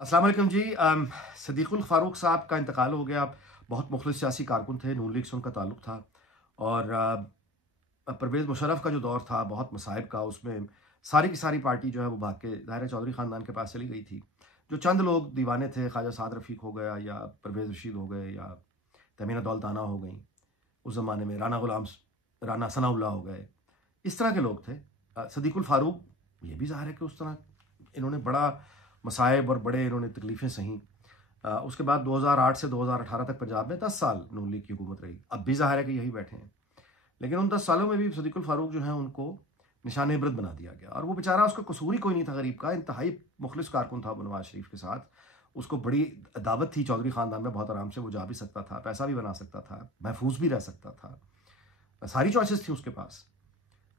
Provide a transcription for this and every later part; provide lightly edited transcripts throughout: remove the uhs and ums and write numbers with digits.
अस्सलाम वालेकुम जी। सदीकुल फ़ारूक साहब का इंतकाल हो गया। बहुत मुख़लिस सियासी कारकुन थे, नून लीग से उनका ताल्लुक़ था। और परवेज़ मुशर्रफ का जो दौर था बहुत मसाइब का, उसमें सारी की सारी पार्टी जो है वो भाग के ज़ाहिर है चौधरी ख़ानदान के पास चली गई थी। जो चंद लोग दीवाने थे, ख्वाजा साद रफ़ीक हो गया या परवेज़ रशीद हो गए या तमीना दौलताना हो गईं, उस ज़माने में राना सनाउल्लाह हो गए, इस तरह के लोग थे। सदीकुल फ़ारूक, ये भी ज़ाहिर है कि उस तरह इन्होंने बड़ा मसाइब और बड़े इन्होंने तकलीफ़ें सहीं। उसके बाद 2008 से 2018 तक पंजाब में 10 साल नून लीग की हुकूमत रही। अब भी ज़ाहिर है कि यही बैठे हैं। लेकिन उन 10 सालों में भी सदीकुल फ़ारूक जो है उनको निशाने इबरत बना दिया गया, और वो बेचारा, उसका कसूर ही कोई नहीं था गरीब का। इंतहाई मुखलिस कारकुन था वो नवाज़ शरीफ के साथ। उसको बड़ी दावत थी चौधरी ख़ानदान में, बहुत आराम से वो जा भी सकता था, पैसा भी बना सकता था, महफूज भी रह सकता था, सारी चॉइसेस थी उसके पास।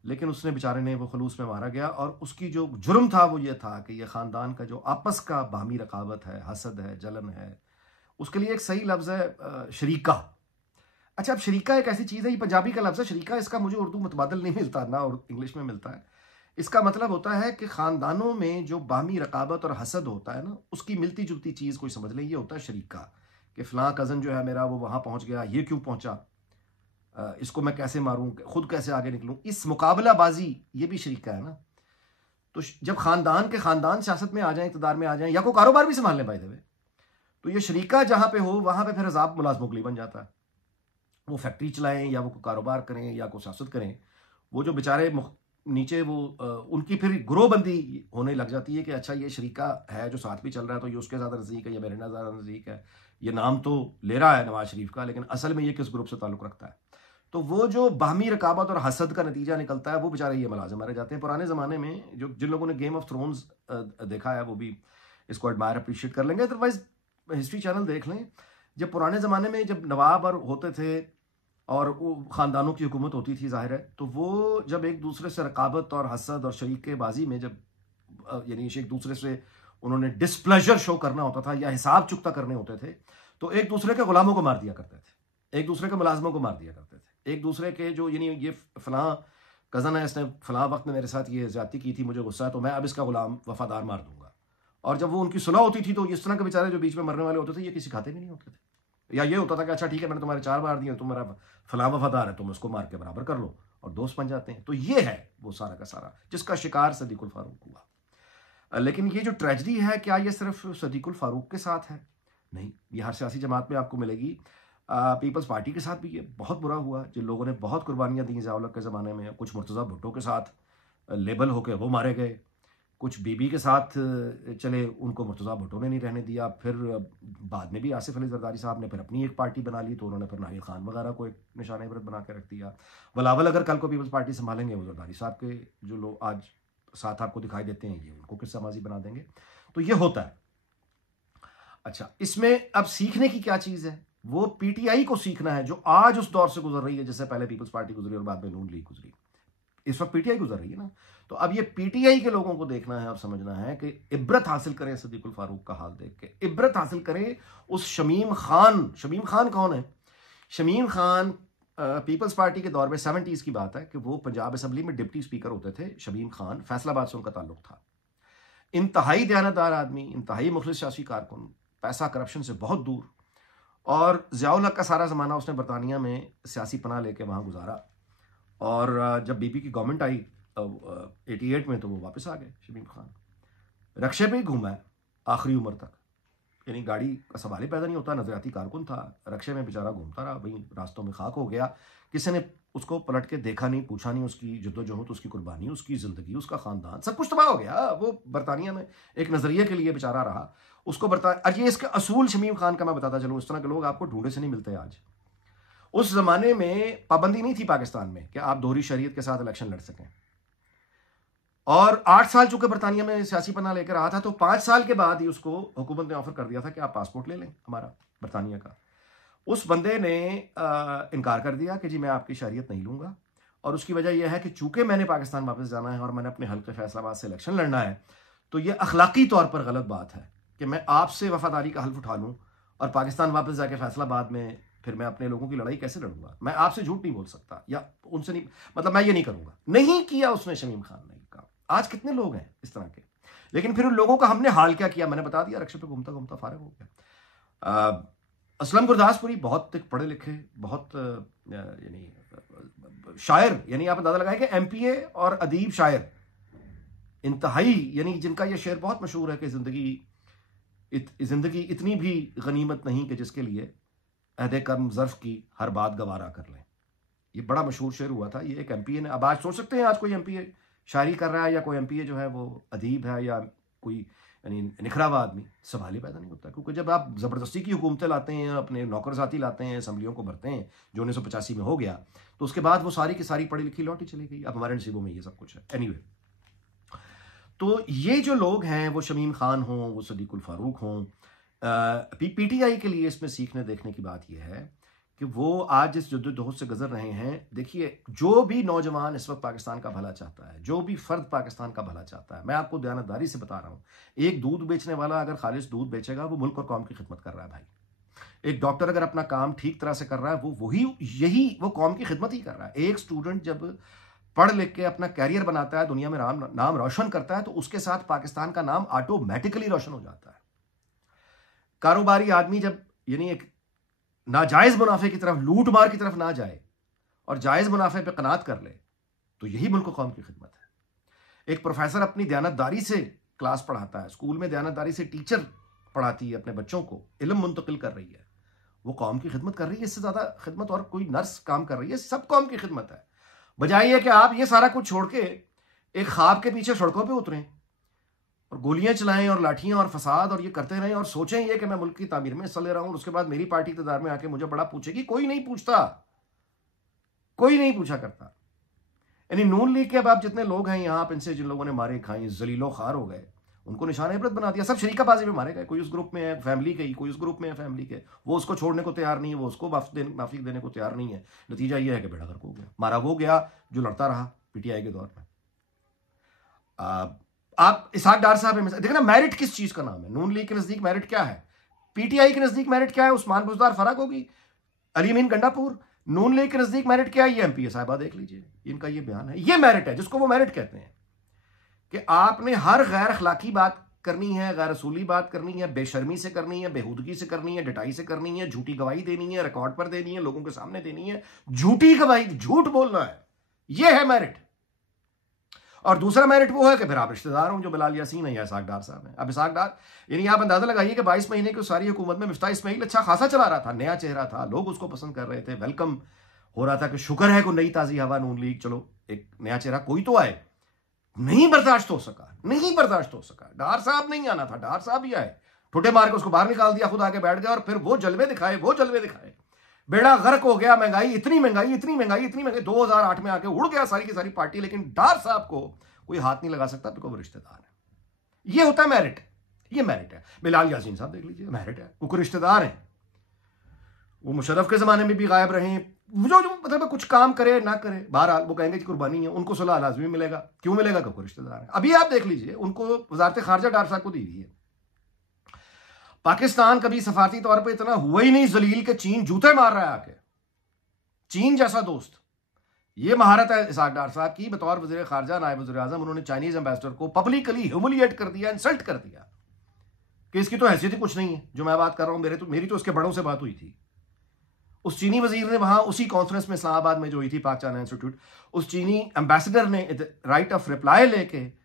लेकिन उसने बेचारे ने वो खलूस में मारा गया, और उसकी जो जुर्म था वो ये था कि ये ख़ानदान का जो आपस का बाहमी रकाबत है, हसद है, जलन है, उसके लिए एक सही लफ्ज़ है शरीका। अच्छा, अब शरीका एक ऐसी चीज़ है, ये पंजाबी का लफ्ज़ है शरीका, इसका मुझे उर्दू मुतबादिल नहीं मिलता ना, और इंग्लिश में मिलता है। इसका मतलब होता है कि ख़ानदानों में जो बाहमी रकाबत और हसद होता है ना, उसकी मिलती जुलती चीज़ कोई समझ लें, ये होता है शरीका। कि फ़लाँ कज़न जो है मेरा वो वहाँ पहुँच गया, ये क्यों पहुँचा, इसको मैं कैसे मारूँ, खुद कैसे आगे निकलूँ, इस मुकाबलाबाजी, ये भी शरीका है ना। तो जब ख़ानदान के ख़ानदान सियासत में आ जाएँ, इक़्तिदार में आ जाएँ, या कोई कारोबार भी सँभाल लें बाय द वे, तो ये शरीका जहाँ पे हो वहाँ पे फिर हिसाब मुलाज़िम वकली बन जाता है। वो फैक्ट्री चलाएँ या वो कोई कारोबार करें या कोई सियासत करें, वो जो बेचारे नीचे वो उनकी फिर गिरोहबंदी होने लग जाती है कि अच्छा ये शरीका है जो साथ भी चल रहा है, तो ये उसके ज़्यादा नज़दीक है, ये मेरे ज़्यादा नज़दीक है, ये नाम तो ले रहा है नवाज़ शरीफ का, लेकिन असल में ये किस ग्रुप से ताल्लुक़ रखता है। तो वो जो बाहमी रकाबत और हसद का नतीजा निकलता है, वो बेचारे ये मुलाज़िम मारे जाते हैं। पुराने ज़माने में जो जिन लोगों ने गेम ऑफ थ्रोन्स देखा है वो भी इसको एडमायर अप्रिशिएट कर लेंगे, अदरवाइज़ हिस्ट्री चैनल देख लें। जब पुराने ज़माने में जब नवाब और होते थे और वो ख़ानदानों की हुकूमत होती थी, ज़ाहिर है, तो वो जब एक दूसरे से रकाबत और हसद और शरीकेबाज़ी में जब यानी एक दूसरे से उन्होंने डिस्प्लेज़र शो करना होता था या हिसाब चुकता करने होते थे, तो एक दूसरे के गुलामों को मार दिया करते थे, एक दूसरे के मुलाज़िमों को मार दिया करते थे, एक दूसरे के जो यानी ये फ़लाँ कज़न है, इसने फ़लाँ वक़्त में मेरे साथ ये ज़्यादती की थी, मुझे गुस्सा है, तो मैं अब इसका गुलाम वफ़ादार मार दूँगा। और जब वो उनकी सुलह होती थी, तो इस तरह के बेचारे जो बीच में मरने वाले होते थे, ये किसी खाते में नहीं होते थे। या ये होता था कि अच्छा ठीक है, मैंने तुम्हारे 4 मार दिए, तुम मेरा फ़लाँ वफ़ादार है, तुम उसको मार के बराबर कर लो, और दोस्त बन जाते हैं। तो ये है वो सारा का सारा जिसका शिकार सदीकुल फ़ारूक हुआ। लेकिन ये जो ट्रेजेडी है, क्या ये सिर्फ सदीकुल फ़ारूक के साथ है? नहीं, ये हर सियासी जमात में आपको मिलेगी। पीपल्स पार्टी के साथ भी ये बहुत बुरा हुआ, जिन लोगों ने बहुत कुर्बानियाँ दी ज़िया-उल-हक के ज़माने में, कुछ मुर्तज़ा भुट्टो के साथ लेबल होके वो मारे गए, कुछ बीबी के साथ चले, उनको मुर्तज़ा भुट्टो ने नहीं रहने दिया। फिर बाद में भी आसिफ अली ज़रदारी साहब ने फिर अपनी एक पार्टी बना ली, तो उन्होंने फिर नाहिद खान वगैरह को एक निशान इबरत बना के रख दिया। बिलावल अगर कल को पीपल्स पार्टी संभालेंगे, वो ज़रदारी साहब के जो लोग आज साथ आपको दिखाई देते हैं, ये उनको किस्सा माज़ी बना देंगे। तो ये होता है। अच्छा, इसमें अब सीखने की क्या चीज़ है? वो पीटीआई को सीखना है, जो आज उस दौर से गुज़र रही है, जैसे पहले पीपल्स पार्टी गुज़री और बाद में नून लीग गुज़री। इस वक़्त पीटीआई गुज़र रही है ना, तो अब ये पीटीआई के लोगों को देखना है और समझना है कि इब्रत हासिल करें सदीकुल फ़ारूक का हाल देख के। इब्रत हासिल करें उस शमीम खान कौन है? शमीम खान पीपल्स पार्टी के दौर में 70s की बात है कि वो पंजाब असेंबली में डिप्टी स्पीकर होते थे। शमीम खान, फैसलाबाद से उनका ताल्लुक था। इंतहाई दयानतदार आदमी, इंतहाई मुखलिस सियासी कारकुन, पैसा करप्शन से बहुत दूर, और ज़िया-उल-हक का सारा ज़माना उसने बरतानिया में सियासी पनाह लेके वहाँ गुजारा। और जब बीबी की गवर्नमेंट आई 88 में, तो वो वापस आ गए शमीम खान। रक्शे पे ही घूमा है आखिरी उम्र तक, यानी गाड़ी का सवाल ही पैदा नहीं होता। नजरियाती कारकुन था, रक्शे में बेचारा घूमता रहा, वहीं रास्तों में खाक हो गया। किसी ने उसको पलट के देखा नहीं, पूछा नहीं, उसकी जद्दोजहद, उसकी कुर्बानी, उसकी ज़िंदगी, उसका ख़ानदान, सब कुछ तबाह हो गया। वो बरतानिया में एक नज़रिए के लिए बेचारा रहा। उसको ये इसका असूल शमीम खान का मैं बताता चलूँ, इस तरह के लोग आपको ढूंढे से नहीं मिलते आज। उस ज़माने में पाबंदी नहीं थी पाकिस्तान में कि आप दोहरी शरीयत के साथ इलेक्शन लड़ सकें, और 8 साल चूंकि बरतानिया में सियासी पनाह लेकर रहा था, तो 5 साल के बाद ही उसको हुकूमत ने ऑफर कर दिया था कि आप पासपोर्ट ले लें हमारा, बरतानिया का। उस बंदे ने इनकार कर दिया कि जी मैं आपकी शरीयत नहीं लूंगा, और उसकी वजह यह है कि चूंकि मैंने पाकिस्तान वापस जाना है और मैंने अपने हल्के फैसलाबाद से इलेक्शन लड़ना है, तो यह अखलाकी तौर पर गलत बात है कि मैं आपसे वफादारी का हल्फ उठा लूँ और पाकिस्तान वापस जाके फैसलाबाद में फिर मैं अपने लोगों की लड़ाई कैसे लड़ूंगा। मैं आपसे झूठ नहीं बोल सकता, या उनसे नहीं, मतलब मैं ये नहीं करूंगा। नहीं किया उसने, शमीम खान ने कहा। आज कितने लोग हैं इस तरह के लेकिन फिर उन लोगों का हमने हाल क्या किया, मैंने बता दिया, रक्षे पे घूमता घूमता फारिग हो गया। असलम गुरदासपुरी बहुत पढ़े लिखे, बहुत यानी शायर, यानी आप अंदाजा लगाएं कि एमपीए और अदीब शायर इंतहाई, यानी जिनका यह शेर बहुत मशहूर है कि जिंदगी इतनी भी गनीमत नहीं कि जिसके लिए अहदे कर्म ज़र्फ की हर बात गवारा कर लें। ये बड़ा मशहूर शेर हुआ था, ये एक एमपीए ने। अब आज सोच सकते हैं आज कोई एमपीए शायरी कर रहा है या कोई एमपीए जो है वो अदीब है या कोई यानी निखरावा आदमी, सवाल ही पैदा नहीं होता। क्योंकि जब आप ज़बरदस्ती की हुकूमतें लाते हैं, अपने नौकरजाती लाते हैं, असम्बलियों को भरते हैं, जो 1985 में हो गया, तो उसके बाद वो सारी की सारी पढ़ी लिखी लौटी चली गई। अब हमारे नसीबों में ये सब कुछ है। एनीवे, तो ये जो लोग हैं, वो शमीम खान हों, वो सदीकुल फारूक हों, पीटीआई के लिए इसमें सीखने देखने की बात यह है कि वो आज इस जद्दोजहद से गुजर रहे हैं। देखिए, जो भी नौजवान इस वक्त पाकिस्तान का भला चाहता है, जो भी फर्द पाकिस्तान का भला चाहता है, मैं आपको दयानतदारी से बता रहा हूँ, एक दूध बेचने वाला अगर खालिस दूध बेचेगा, वो मुल्क और कौम की खिदमत कर रहा है भाई। एक डॉक्टर अगर अपना काम ठीक तरह से कर रहा है, वो कौम की खिदमत ही कर रहा है। एक स्टूडेंट जब पढ़ लिख के अपना कैरियर बनाता है, दुनिया में नाम रोशन करता है, तो उसके साथ पाकिस्तान का नाम ऑटोमेटिकली रोशन हो जाता है। कारोबारी आदमी जब यानी एक नाजायज मुनाफे की तरफ, लूट मार की तरफ ना जाए और जायज मुनाफे पे कनात कर ले, तो यही मुल्क कौम की खिदमत है। एक प्रोफेसर अपनी दयानतदारी से क्लास पढ़ाता है, स्कूल में दयानतदारी से टीचर पढ़ाती है, अपने बच्चों को इल्म मुंतकिल कर रही है, वो कौम की खिदमत कर रही है। इससे ज्यादा खिदमत और कोई नर्स काम कर रही है? सब कौम की खिदमत है। बजाय ये कि आप ये सारा कुछ छोड़ के एक ख्वाब के पीछे सड़कों पे उतरें और गोलियां चलाएं और लाठियां और फसाद और ये करते रहें और सोचें ये कि मैं मुल्क की तामीर में हिस्सा ले रहा हूं और उसके बाद मेरी पार्टी इक़्तिदार में आके मुझे बड़ा पूछेगी। कोई नहीं पूछता, कोई नहीं पूछा करता। यानी नून लीग के अब आप जितने लोग हैं यहां, आप इनसे जिन लोगों ने मारे खाई, जलीलो खार हो गए, उनको निशान इबरत बना दिया। सब शरीकाबाजी में मारे गए। कोई उस ग्रुप में है फैमिली के, कोई उस ग्रुप में है फैमिली के, वो उसको छोड़ने को तैयार नहीं है, वो उसको माफी देने को तैयार नहीं है। नतीजा यह है कि बेड़ा गर्क हो गया। मारा वो गया जो लड़ता रहा पीटीआई के दौर में। आप इसहाक डार साहब देखना, मेरिट किस चीज का नाम है? नून लीग के नजदीक मेरिट क्या है? पीटीआई के नजदीक मेरिट क्या है? उस्मान बुजदार फराग होगी, अलीमीन गंडापुर। नून लीग के नजदीक मेरिट क्या है? ये एमपीए साहिबा देख लीजिए, इनका ये बयान है। ये मेरिट है जिसको वो मेरिट कहते हैं कि आपने हर गैर अखलाकी बात करनी है, गैर असूली बात करनी है, बेशर्मी से करनी है, बेहूदगी से करनी है, डटाई से करनी है, झूठी गवाही देनी है, रिकॉर्ड पर देनी है, लोगों के सामने देनी है, झूठी गवाही, झूठ बोलना है। यह है मेरिट। और दूसरा मेरिट वो है कि फिर आप रिश्तेदार हो, जो बिलाल यासीन है या इसहाक डार साहब हैं। अब इसहाक डार, यानी आप अंदाजा लगाइए कि 22 महीने की सारी हुकूमत में मिफ्ताह इस्माइल अच्छा खासा चला रहा था, नया चेहरा था, लोग उसको पसंद कर रहे थे, वेलकम हो रहा था कि शुक्र है कोई नई ताजी हवा, नून लीग, चलो एक नया चेहरा कोई तो आए। नहीं बर्दाश्त हो सका, नहीं बर्दाश्त हो सका। डार साहब नहीं आना था, डार साहब ही आए, ठुटे मार के उसको बाहर निकाल दिया, खुद आके बैठ गया और फिर वो जलवे दिखाए, वो जलवे दिखाए। बेड़ा गर्क हो गया। महंगाई, इतनी महंगाई, इतनी महंगाई, इतनी महंगाई, 2008 में आके उड़ गया सारी की सारी पार्टी। लेकिन डार साहब को कोई हाथ नहीं लगा सकता क्योंकि वो रिश्तेदार है। ये होता है मेरिट, ये मेरिट है। बिलाल यासीन साहब देख लीजिए, मेरिट है, वो रिश्तेदार हैं, वो मुशर्रफ के जमाने में भी गायब रहे। जो मतलब कुछ काम करे ना करे, बहरहाल वो कहेंगे कि कुर्बानी है, उनको सुलह लाजमी मिलेगा। क्यों मिलेगा? क्योंकि रिश्तेदार है। अभी आप देख लीजिए, उनको वजारत खारजा डार साहब को दी हुई है। पाकिस्तान कभी सफारती तौर पर इतना हुआ ही नहीं जलील के चीन जूते मार रहा है आके, चीन जैसा दोस्त। ये महारत है इसहाक डार साहब की। बतौर वज़ीर खारजा, नायब वज़ीर आज़म, उन्होंने चाइनीज एम्बेसडर को पब्लिकली ह्यूमिलिएट कर दिया, इंसल्ट कर दिया कि इसकी तो हैसियत ही कुछ नहीं है। जो मैं बात कर रहा हूं, मेरी तो उसके बड़ों से बात हुई थी। उस चीनी वजीर ने वहां उसी कॉन्फ्रेंस में इस्लामाबाद में जो हुई थी, पाक चाइना इंस्टीट्यूट, उस चीनी एम्बेसडर ने राइट ऑफ रिप्लाई लेके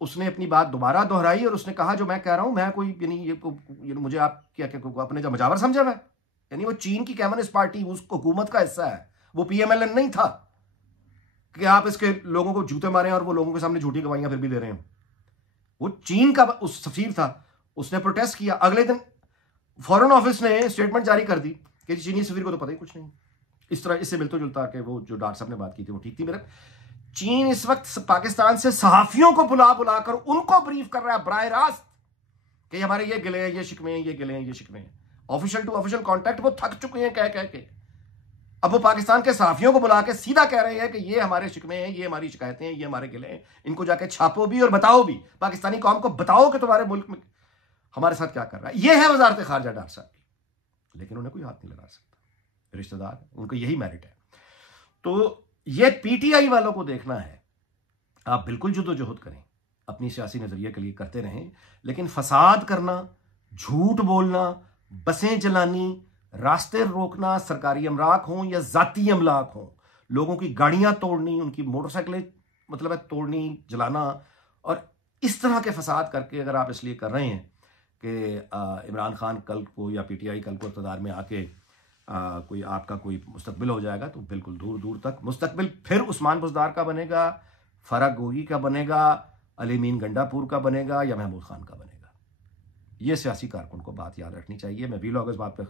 उसने अपनी बात दोबारा दोहराई और उसने कहा जो मैं कह रहा हूं, मैं कोई यानी ये मुझे आप क्या अपने मजावर समझा हुआ है? यानी वो चीन की कम्युनिस्ट पार्टी, उस हुकूमत का हिस्सा है, वो पीएमएलएन नहीं था कि आप इसके लोगों को जूते मारें और वो लोगों के सामने झूठी गवाहियां फिर भी दे रहे हैं। वो चीन का उस सफीर था, उसने प्रोटेस्ट किया। अगले दिन फॉरेन ऑफिस ने स्टेटमेंट जारी कर दी कि चीनी सफीर को तो पता ही कुछ नहीं। इस तरह इससे मिलता जुलता कि वो जो डार साहब ने बात की थी वो ठीक थी। मेरा चीन इस वक्त पाकिस्तान से सहाफियों को बुला बुलाकर उनको ब्रीफ कर रहा है बराह रास्त कि हमारे ये गिले हैं, ये शिकवे हैं, ये गिले हैं, ये शिकवे हैं। ऑफिशियल टू ऑफिशियल कॉन्टैक्ट वो थक चुके हैं कह कह के। अब वो पाकिस्तान के सहाफियों को बुला के सीधा कह रहे हैं कि ये हमारे शिकवे हैं, ये हमारी शिकायतें हैं, ये हमारे गिले हैं, इनको जाके छापो भी और बताओ भी, पाकिस्तानी कौम को बताओ कि तुम्हारे मुल्क में हमारे साथ क्या कर रहा है। ये है वजारत खारजा डार साहब की। लेकिन उन्हें कोई हाथ नहीं लगा सकता, रिश्तेदार, उनको यही मेरिट है। तो ये पीटीआई वालों को देखना है, आप बिल्कुल जुदोजहद करें, अपनी सियासी नज़रिए के लिए करते रहें, लेकिन फसाद करना, झूठ बोलना, बसें जलानी, रास्ते रोकना, सरकारी अमलाक हों या ज़ाती अमलाक हों, लोगों की गाड़ियां तोड़नी, उनकी मोटरसाइकिलें मतलब है तोड़नी, जलाना, और इस तरह के फसाद करके अगर आप इसलिए कर रहे हैं कि इमरान खान कल को या पीटीआई कल को इक़्तिदार में आके कोई आपका कोई मुस्तकबिल हो जाएगा, तो बिल्कुल दूर दूर तक मुस्तकबिल फिर उस्मान बुज़दार का बनेगा, फ़राग गोगी का बनेगा, अली मीन गंडापुर का बनेगा या महमूद खान का बनेगा। ये सियासी कारकुन को बात याद रखनी चाहिए। मैं भी लोग इस बात पर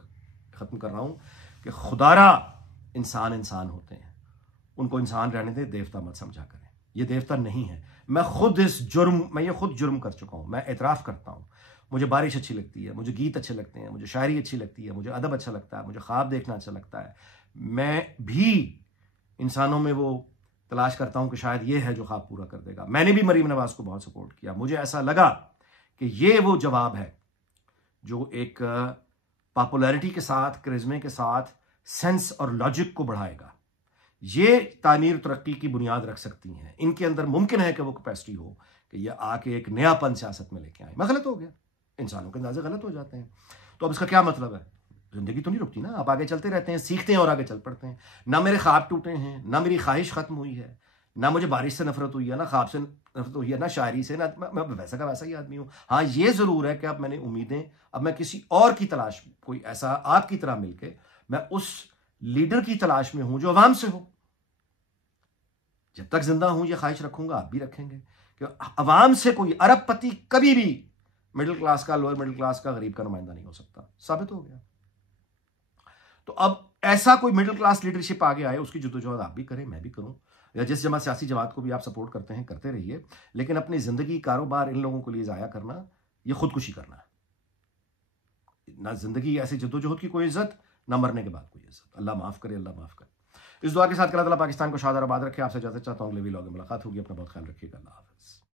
ख़त्म कर रहा हूँ कि खुदारा इंसान इंसान होते हैं, उनको इंसान रहने दें, देवता मत समझा करें। ये देवता नहीं है। मैं ये खुद जुर्म कर चुका हूँ। मैं एतराफ़ करता हूँ, मुझे बारिश अच्छी लगती है, मुझे गीत अच्छे लगते हैं, मुझे शायरी अच्छी लगती है, मुझे अदब अच्छा लगता है, मुझे ख्वाब देखना अच्छा लगता है। मैं भी इंसानों में वो तलाश करता हूँ कि शायद ये है जो ख्वाब पूरा कर देगा। मैंने भी मरीम नवाज को बहुत सपोर्ट किया। मुझे ऐसा लगा कि ये वो जवाब है जो एक पॉपुलैरिटी के साथ, करिश्मे के साथ सेंस और लॉजिक को बढ़ाएगा। ये तामीर तरक्की की बुनियाद रख सकती हैं। इनके अंदर मुमकिन है कि वो कैपेसिटी हो कि ये आके एक नयापन सियासत में लेके आए। मैं गलत हो गया, इंसानों के अंदाजे गलत हो जाते हैं। तो अब इसका क्या मतलब है? जिंदगी तो नहीं रुकती ना, आप आगे चलते रहते हैं, सीखते हैं और आगे चल पड़ते हैं। ना मेरे ख्वाब टूटे हैं, ना मेरी ख्वाहिश खत्म हुई है, ना मुझे बारिश से नफरत हुई है, ना ख्वाब से नफरत हुई है, ना शायरी से, ना मैं वैसा का वैसा ही आदमी हूँ। हाँ, ये जरूर है कि अब मैंने उम्मीदें, अब मैं किसी और की तलाश, कोई ऐसा आपकी तरह मिलके मैं उस लीडर की तलाश में हूं जो अवाम से हो। जब तक जिंदा हूं ये ख्वाहिश रखूंगा, आप भी रखेंगे कि अवाम से कोई अरबपति कभी भी मिडिल क्लास का, लोअर मिडिल क्लास का, गरीब का नुमाइंदा नहीं हो सकता। साबित हो गया। तो अब ऐसा कोई मिडिल क्लास लीडरशिप आगे आए, उसकी जद्दोजहद आप भी करें, मैं भी करूं, या जिस सियासी जमात को भी आप सपोर्ट करते हैं करते रहिए, लेकिन अपनी जिंदगी, कारोबार इन लोगों के लिए जाया करना, यह खुदकुशी करना है। ना जिंदगी ऐसी जद्दोजहद की कोई इज्जत, ना मरने के बाद कोई इज्जत। अल्लाह माफ करे, अल्लाह माफ करे। इस दुआ के साथ अल्लाह ताला पाकिस्तान को शाद और आबाद रखे। आपसे इजाजत चाहता हूं, अगले व्लॉग में मुलाकात होगी। अपना बहुत ख्याल रखिएगा। अल्लाह हाफ़िज़।